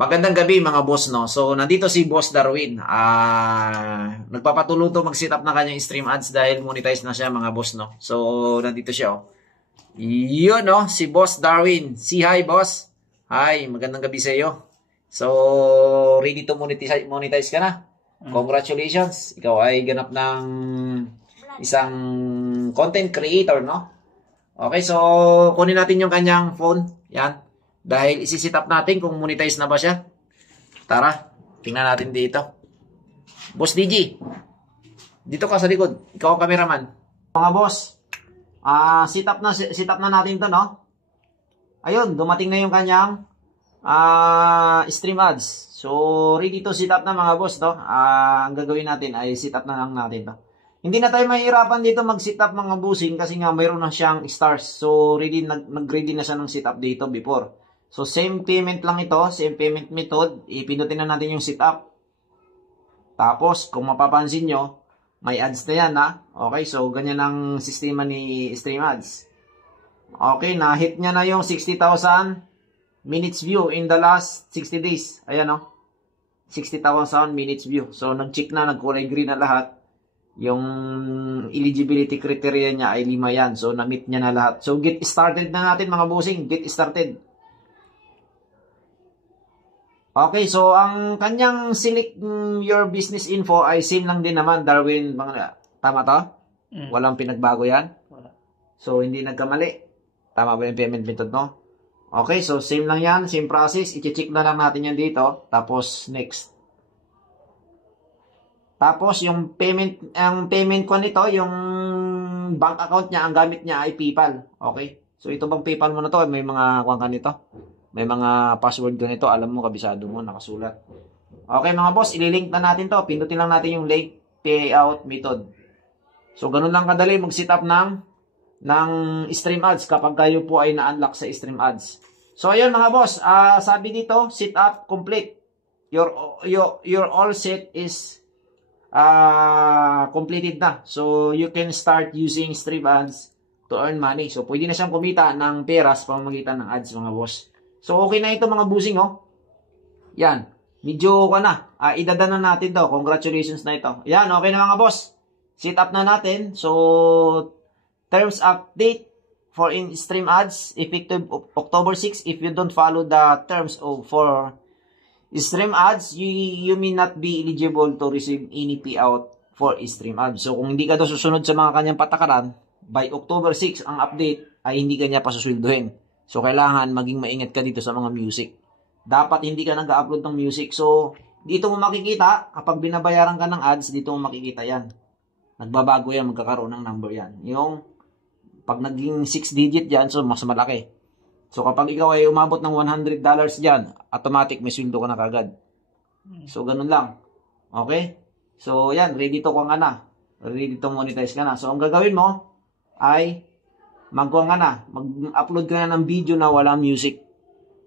Magandang gabi mga boss, no? So, nandito si Boss Darwin. Nagpapatuloy to mag-set up ng kanyang stream ads dahil monetize na siya mga boss, no? So, nandito siya, oh. Yun, no? Si Boss Darwin. Si hi, boss. Hi, magandang gabi sa iyo. So, ready to monetize ka na? Congratulations. Ikaw ay ganap ng isang content creator, no? Okay, so, kunin natin yung kanyang phone. Yan. Dahil isi-set up natin kung monetize na ba siya. Tara, tingnan natin dito. Boss DG, dito ka sa likod. Ikaw ang cameraman. Mga boss, set up na natin to, no? Ayun, dumating na yung kanyang stream ads. So, ready to set up na mga boss, no? Ang gagawin natin ay set up na lang natin to. Hindi na tayo mahirapan dito mag-set up mga bossing kasi nga mayroon na siyang stars. So, nag-ready na siya ng set up dito before. So, same payment lang ito, same payment method. Ipindutin na natin yung setup. Tapos, kung mapapansin nyo, may ads na yan, ha? Okay, so, ganyan ang sistema ni Stream Ads. Okay, na-hit niya na yung 60,000 minutes view in the last 60 days. Ayan, no? 60,000 minutes view. So, nag-check na, nagkulay green na lahat. Yung eligibility criteria niya ay 5 yan. So, na-meet niya na lahat. So, get started na natin, mga bossing. Get started. Okay, so ang kanyang select your business info ay same lang din naman, Darwin. Tama to? Walang pinagbago yan? Wala. So, hindi nagkamali. Tama ba yung payment method, no? Okay, so same lang yan, same process. I-check na lang natin yan dito. Tapos, next. Tapos, yung payment ko nito, yung bank account niya, ang gamit niya ay PayPal. Okay? So, ito bang PayPal mo na to? May mga kuwang ka nito? May mga password ganito, alam mo, kabisado mo, nakasulat. Okay mga boss, ililink na natin to. Pindutin lang natin yung link payout method. So, ganun lang kadali mag-set up ng stream ads kapag kayo po ay na-unlock sa stream ads. So, ayun mga boss, sabi dito, set up complete. Your all set is completed na. So, you can start using stream ads to earn money. So, pwede na siyang kumita ng pera sa pamamagitan ng ads mga boss. So, okay na ito mga busing, oh. Yan. Medyo na. Idadaan na natin to. Congratulations na ito. Yan, okay na mga boss. Set up na natin. So, terms update for in-stream ads effective October 6. If you don't follow the terms for stream ads, you may not be eligible to receive any payout for stream ads. So, kung hindi ka daw susunod sa mga kanyang patakaran, by October 6, ang update ay hindi kanya pasusulduhin. So, kailangan maging maingat ka dito sa mga music. Dapat hindi ka nag-upload ng music. So, dito mo makikita, kapag binabayaran ka ng ads, dito mo makikita yan. Nagbabago yan, magkakaroon ng number yan. Yung, pag naging 6 digit yan, so mas malaki. So, kapag ikaw ay umabot ng $100 dyan, automatic may sweldo ka na kagad. So, ganun lang. Okay? So, yan, ready to ka nga na. Ready to monetize ka na. So, ang gagawin mo ay mag-upload ka na ng video na walang music.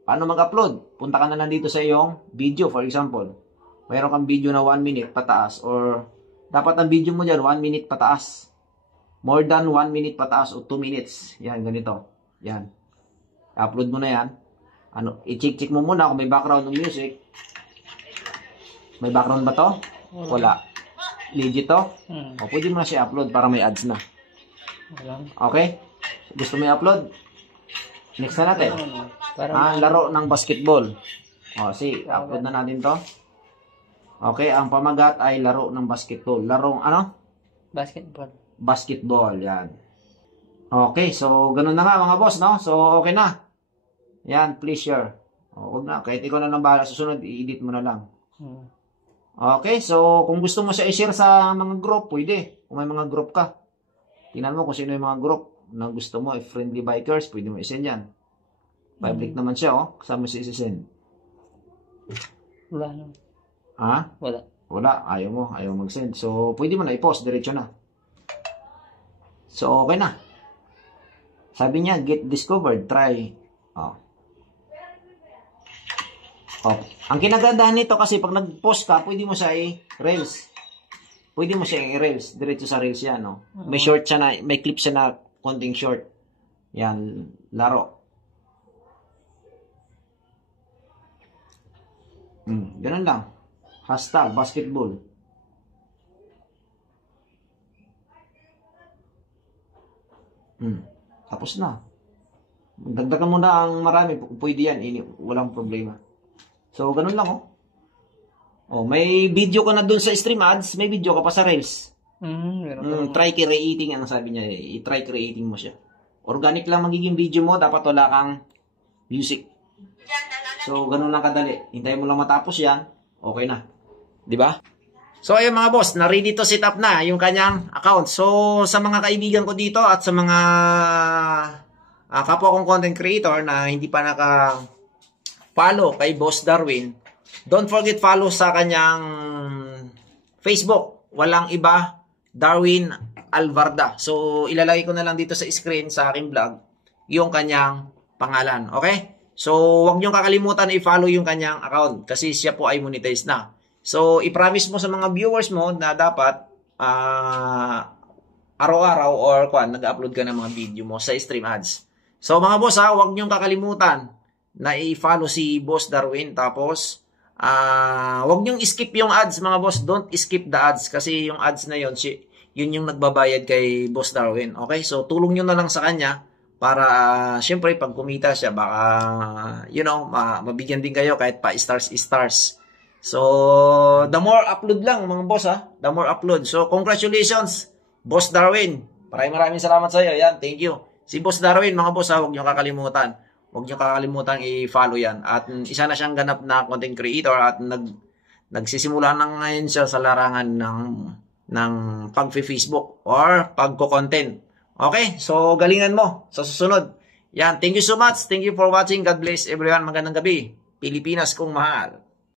Paano mag-upload? Punta ka na lang dito sa iyong video, for example. Mayroon kang video na 1 minute pataas or dapat ang video mo dyan 1 minute pataas. More than 1 minute pataas o 2 minutes. Yan, ganito. Yan. Upload mo na yan. I-check mo muna kung may background ng music. May background ba to? Wala. Legit to? O, pwede mo na siya upload para may ads na. Okay? Gusto mo i-upload? Next na natin. Laro ng basketball. Upload na natin to. Okay, ang pamagat ay laro ng basketball. Larong ano? Basketball. Basketball, yan. Okay, so ganun na nga mga boss, no? So, okay na. Yan, please share. Huwag na, kahit ikaw na lang bahala. Susunod, i-edit mo na lang. Okay, so kung gusto mo siya i-share sa mga group, pwede. Kung may mga group ka. Tingnan mo kung sino yung mga group na gusto mo, friendly bikers, pwede mo i-send yan. Public naman siya, oh. Kasama siya i-send. Wala naman. Ha? Wala. Wala, ayaw mag-send. So, pwede mo na i-post, diretso na. So, okay na. Sabi niya, get discovered, try. Ang kinagandahan nito kasi pag nag-post ka, pwede mo siya i-reels. Pwede mo siya i-reels. Diretso sa reels yan, no? May short siya na, may clip siya na konting short. Yan, laro. Ganun lang. Hashtag basketball. Tapos na. Dagdagan mo na ang marami. Pwede yan. Walang problema. So, ganun lang, oh. Oh, may video ka na dun sa stream ads. May video ka pa sa Reels. Try creating. Ano sabi niya? I-try creating mo siya. Organic lang magiging video mo. Dapat wala kang music. So, ganun lang kadali. Hintayin mo lang matapos yan. Okay na. Di ba? So, ayun mga boss, na-ready to set up na yung kanyang account. So, sa mga kaibigan ko dito at sa mga kapwa kong content creator na hindi pa naka-follow kay Boss Darwin, don't forget follow sa kanyang Facebook. Walang iba, Darwin Alvarda. So, ilalagay ko na lang dito sa screen sa aking vlog yung kanyang pangalan. Okay? So, huwag niyong kakalimutan na i-follow yung kanyang account kasi siya po ay monetize na. So, i-promise mo sa mga viewers mo na dapat araw-araw or nag-upload ka ng mga video mo sa stream ads. So, mga boss huwag niyong kakalimutan na i-follow si Boss Darwin. Tapos, huwag niyong skip yung ads, mga boss. Don't skip the ads kasi yung ads na yun, yun yung nagbabayad kay Boss Darwin. Okay? So, tulong nyo na lang sa kanya para, syempre, pag kumita siya, baka, mabigyan din kayo kahit pa stars. So, the more upload lang, mga boss, the more upload. So, congratulations, Boss Darwin. Maraming salamat sa iyo. Yan, thank you. Si Boss Darwin, mga boss, huwag niyo kakalimutan. Huwag niyo kakalimutan i-follow yan. At isa na siyang ganap na content creator at nagsisimula na ngayon siya sa larangan ng pag-Facebook or pagko-content. Okay? So, galingan mo sa susunod. Yan, thank you so much. Thank you for watching. God bless everyone. Magandang gabi. Pilipinas kong mahal.